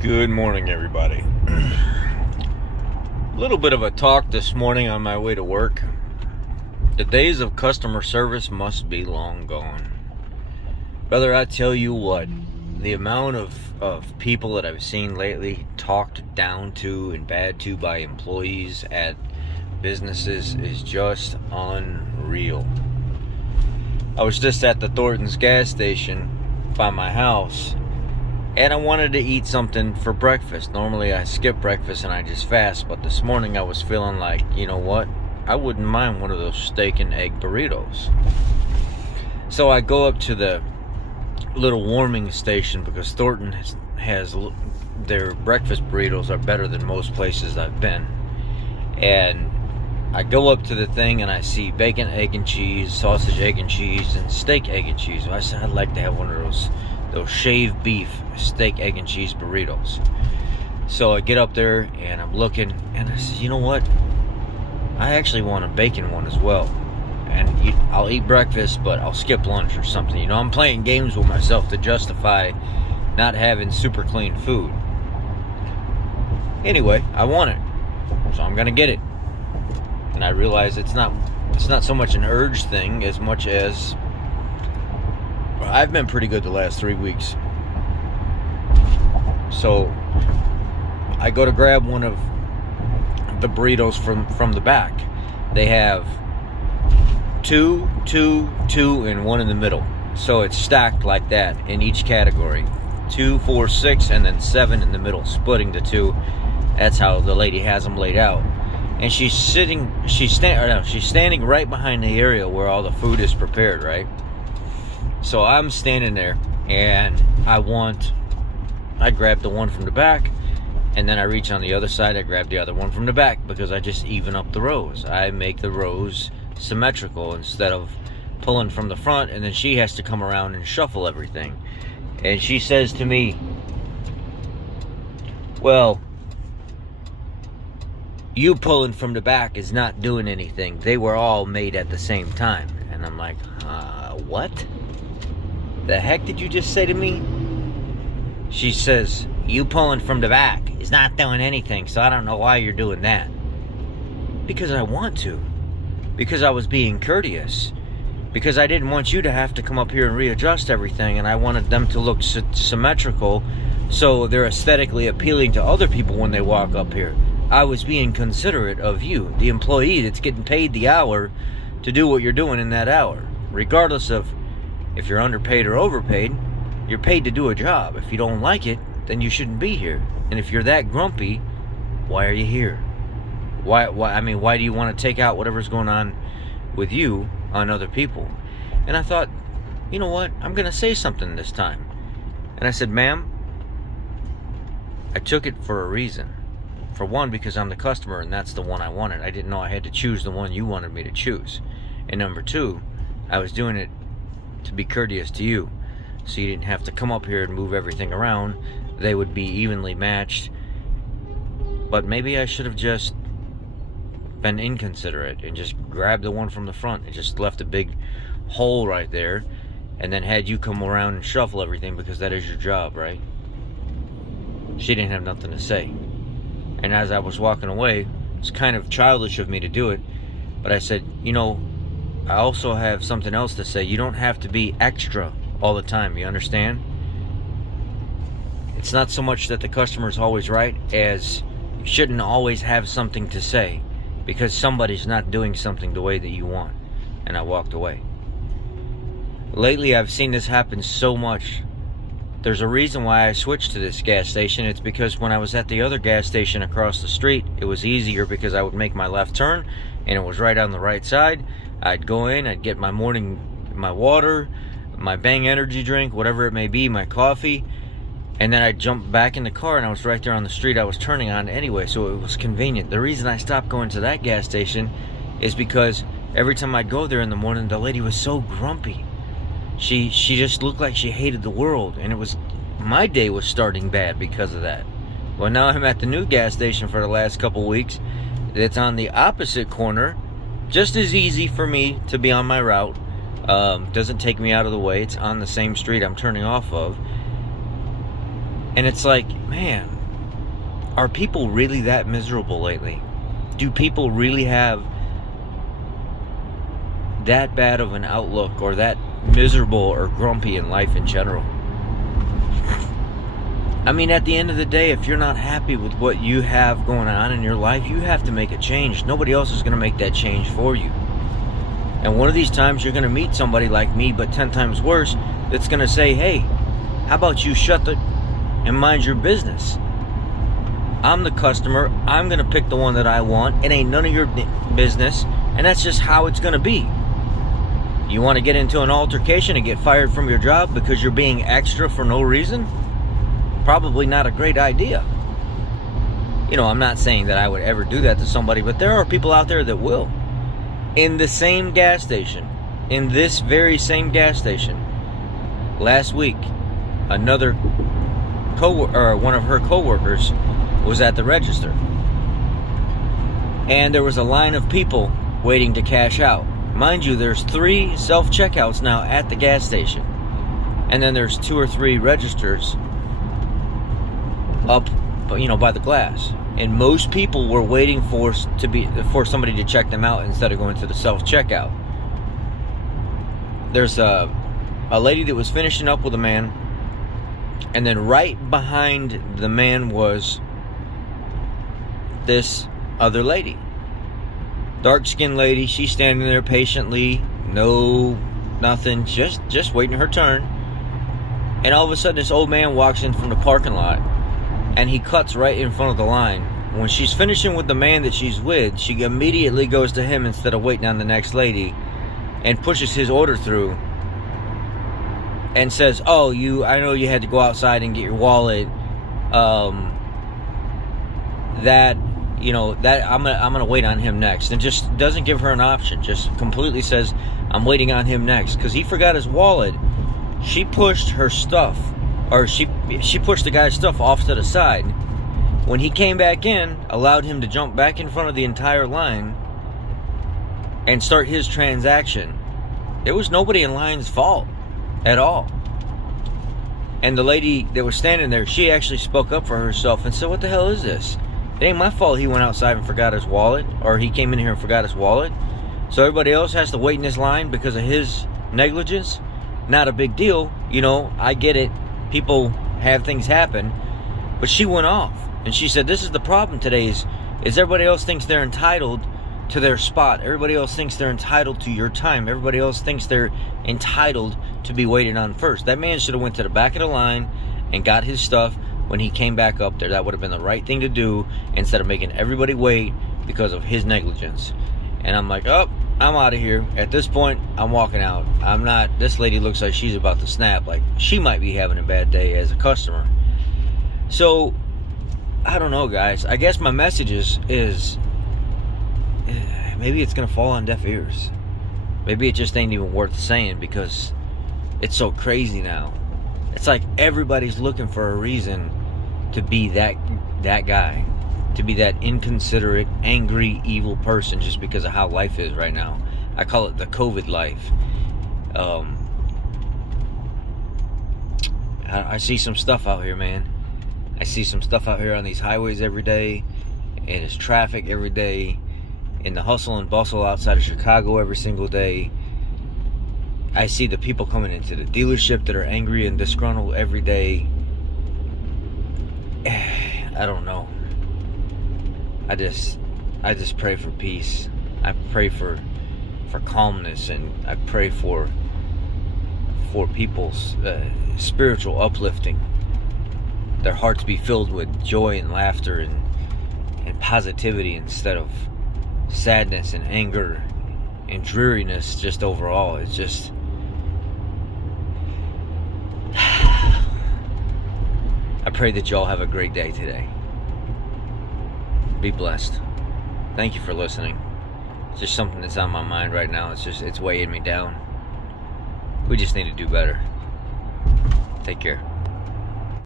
Good morning, everybody. A little bit of a talk this morning on my way to work. The days of customer service must be long gone. Brother, I tell you what, the amount of people that I've seen lately talked down to and bad to by employees at businesses is just unreal. I was just at the Thornton's gas station by my house, and I wanted to eat something for breakfast. Normally I skip breakfast and I just fast, but this morning I was feeling like, you know what, I wouldn't mind one of those steak and egg burritos. So I go up to the little warming station because Thornton has their breakfast burritos are better than most places I've been. And I go up to the thing and I see bacon, egg and cheese, sausage, egg and cheese, and steak, egg and cheese. I said I'd like to have one of those shaved beef steak, egg and cheese burritos. So I get up there and I'm looking and I said, you know what, I actually want a bacon one as well, and I'll eat breakfast but I'll skip lunch or something. You know, I'm playing games with myself to justify not having super clean food. Anyway, I want it, so I'm gonna get it. And I realize it's not so much an urge thing as much as I've been pretty good the last 3 weeks. So I go to grab one of the burritos from the back. They have two, and one in the middle. So it's stacked like that in each category. 2, 4, 6, and then 7 in the middle, splitting the two. That's how the lady has them laid out. And she's standing right behind the area where all the food is prepared, right? So I'm standing there and I grab the one from the back, and then I reach on the other side, I grab the other one from the back, because I just even up the rows. I make the rows symmetrical instead of pulling from the front, and then she has to come around and shuffle everything. And she says to me, well, you pulling from the back is not doing anything. They were all made at the same time. And I'm like, what? The heck did you just say to me? She says, you pulling from the back is not doing anything, so I don't know why you're doing that. Because I want to. Because I was being courteous. Because I didn't want you to have to come up here and readjust everything, and I wanted them to look symmetrical so they're aesthetically appealing to other people when they walk up here. I was being considerate of you, the employee that's getting paid the hour to do what you're doing in that hour. Regardless of if you're underpaid or overpaid, you're paid to do a job. If you don't like it, then you shouldn't be here. And if you're that grumpy, why are you here? Why do you want to take out whatever's going on with you on other people? And I thought, you know what? I'm going to say something this time. And I said, ma'am, I took it for a reason. For one, because I'm the customer and that's the one I wanted. I didn't know I had to choose the one you wanted me to choose. And number two, I was doing it to be courteous to you, so you didn't have to come up here and move everything around. They would be evenly matched. But maybe I should have just been inconsiderate and just grabbed the one from the front and just left a big hole right there, and then had you come around and shuffle everything, because that is your job, right? She didn't have nothing to say. And as I was walking away, it's kind of childish of me to do it, but I said, you know, I also have something else to say. You don't have to be extra all the time, you understand? It's not so much that the customer's always right as you shouldn't always have something to say because somebody's not doing something the way that you want. And I walked away. Lately, I've seen this happen so much. There's a reason why I switched to this gas station. It's because when I was at the other gas station across the street, it was easier because I would make my left turn and it was right on the right side. I'd go in, I'd get my water, my Bang energy drink, whatever it may be, my coffee, and then I'd jump back in the car and I was right there on the street I was turning on anyway, so it was convenient. The reason I stopped going to that gas station is because every time I'd go there in the morning, the lady was so grumpy. She just looked like she hated the world, and my day was starting bad because of that. Well, now I'm at the new gas station for the last couple weeks. It's on the opposite corner, just as easy for me to be on my route. Doesn't take me out of the way. It's on the same street I'm turning off of. And it's like, man, are people really that miserable lately? Do people really have that bad of an outlook, or that miserable or grumpy in life in general? I mean, at the end of the day, if you're not happy with what you have going on in your life, you have to make a change. Nobody else is going to make that change for you. And one of these times you're going to meet somebody like me, but 10 times worse, that's going to say, hey, how about you shut the and mind your business? I'm the customer. I'm going to pick the one that I want. It ain't none of your business. And that's just how it's going to be. You want to get into an altercation and get fired from your job because you're being extra for no reason? Probably not a great idea. You know, I'm not saying that I would ever do that to somebody, but there are people out there that will. In the same gas station, in this very same gas station, last week, another one of her coworkers was at the register, and there was a line of people waiting to cash out. Mind you, there's 3 self-checkouts now at the gas station, and then there's 2 or 3 registers up, you know, by the glass. And most people were waiting for somebody to check them out instead of going to the self-checkout. There's a lady that was finishing up with a man, and then right behind the man was this other lady, dark-skinned lady. She's standing there patiently, nothing, just waiting her turn. And all of a sudden, this old man walks in from the parking lot, and he cuts right in front of the line. When she's finishing with the man that she's with, she immediately goes to him instead of waiting on the next lady, and pushes his order through and says, oh, I know you had to go outside and get your wallet. I'm gonna wait on him next. And just doesn't give her an option. Just completely says, I'm waiting on him next. Because he forgot his wallet. She pushed her stuff, or she pushed the guy's stuff off to the side. When he came back in, allowed him to jump back in front of the entire line and start his transaction. It was nobody in line's fault at all. And the lady that was standing there, she actually spoke up for herself and said, what the hell is this? It ain't my fault he went outside and forgot his wallet, or he came in here and forgot his wallet. So everybody else has to wait in this line because of his negligence? Not a big deal. You know, I get it. People have things happen. But she went off. And she said, this is the problem today is everybody else thinks they're entitled to their spot. Everybody else thinks they're entitled to your time. Everybody else thinks they're entitled to be waited on first. That man should have went to the back of the line and got his stuff when he came back up there. That would have been the right thing to do instead of making everybody wait because of his negligence. And I'm like, oh, I'm out of here. At this point, I'm walking out. I'm not, this lady looks like she's about to snap. Like, she might be having a bad day as a customer. So, I don't know, guys. I guess my message is maybe it's going to fall on deaf ears. Maybe it just ain't even worth saying because it's so crazy now. It's like everybody's looking for a reason to be that guy, to be that inconsiderate, angry, evil person just because of how life is right now. I call it the COVID life. I see some stuff out here, man. I see some stuff out here on these highways every day, and it's traffic every day, in the hustle and bustle outside of Chicago every single day. I see the people coming into the dealership that are angry and disgruntled every day. I don't know. I just pray for peace. I pray for calmness, and I pray for people's spiritual uplifting. Their hearts be filled with joy and laughter and positivity instead of sadness and anger and dreariness just overall. It's just I pray that y'all have a great day today. Be blessed. Thank you for listening. It's just something that's on my mind right now. It's weighing me down. We just need to do better. Take care.